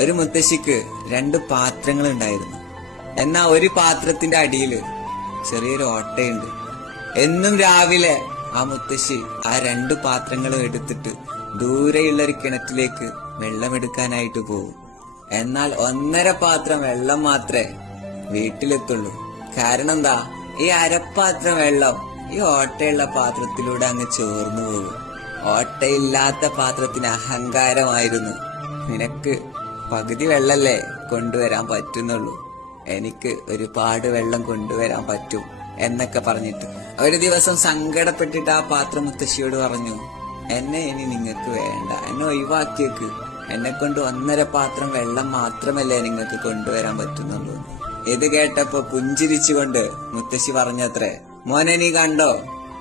ഒരു മുത്തശ്ശിക്ക് 2 പാത്രങ്ങൾ ഉണ്ടായിരുന്നു. എന്നാ ഒരു പാത്രത്തിന്റെ അടിയില് ചെറിയൊരു ഓട്ടയുണ്ട്. എന്നും രാവിലെ ആ മുത്തശ്ശി ആ 2 പാത്രങ്ങളും എടുത്തിട്ട് ദൂരെയുള്ള ഒരു കിണറ്റിലേക്ക് വെള്ളമെടുക്കാനായിട്ട് പോകും. എന്നാൽ 1.5 പാത്രം വെള്ളം മാത്രമേ വീട്ടിലെത്തുള്ളൂ. കാരണം എന്താ, ഈ അരപ്പാത്രം വെള്ളം ഈ ഓട്ടയുള്ള പാത്രത്തിലൂടെ അങ്ങ് ചോർന്നു പോകും. ഓട്ടയില്ലാത്ത പാത്രത്തിന് അഹങ്കാരമായിരുന്നു. നിനക്ക് പകുതി വെള്ളല്ലേ കൊണ്ടുവരാൻ പറ്റുന്നുള്ളൂ, എനിക്ക് ഒരുപാട് വെള്ളം കൊണ്ടുവരാൻ പറ്റും എന്നൊക്കെ പറഞ്ഞിട്ട് ഒരു ദിവസം സങ്കടപ്പെട്ടിട്ട് ആ പാത്രം മുത്തശ്ശിയോട് പറഞ്ഞു, എന്നെ ഇനി നിങ്ങൾക്ക് വേണ്ട, എന്നെ ഒഴിവാക്കിയേക്ക്. എന്നെ കൊണ്ട് 1.5 പാത്രം വെള്ളം മാത്രമല്ലേ നിങ്ങൾക്ക് കൊണ്ടുവരാൻ പറ്റുന്നുള്ളൂ. ഇത് കേട്ടപ്പോ പുഞ്ചിരിച്ചുകൊണ്ട് മുത്തശ്ശി പറഞ്ഞത്രേ, മോനെ നീ കണ്ടോ,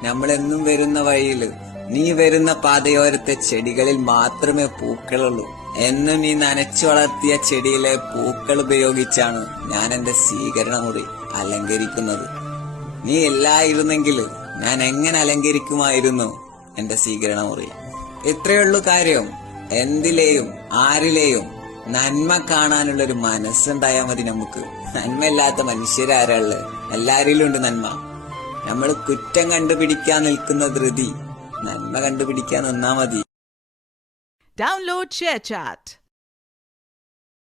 നമ്മളെന്നും വരുന്ന വഴിയില് നീ വരുന്ന പാതയോരത്തെ ചെടികളിൽ മാത്രമേ പൂക്കളുള്ളൂ. എന്നും നീ നനച്ചു വളർത്തിയ ചെടിയിലെ പൂക്കൾ ഉപയോഗിച്ചാണ് ഞാൻ എന്റെ സ്വീകരണ മുറി അലങ്കരിക്കുന്നത്. നീ ഇല്ലായിരുന്നെങ്കിൽ ഞാൻ എങ്ങനെ അലങ്കരിക്കുമായിരുന്നു എന്റെ സ്വീകരണ മുറി. ഇത്രയുള്ളൂ കാര്യം. എന്തിലേയും ആരിലെയും നന്മ കാണാനുള്ള ഒരു മനസ്സുണ്ടായാൽ മതി നമുക്ക്. നന്മയില്ലാത്ത മനുഷ്യരാരുള്ളത്? എല്ലാരിലും ഉണ്ട് നന്മ. നമ്മൾ കുറ്റം കണ്ടുപിടിക്കാൻ നിൽക്കുന്ന ധൃതി, നന്മ കണ്ടുപിടിക്കാൻ നിന്നാ മതി. Download ShareChat.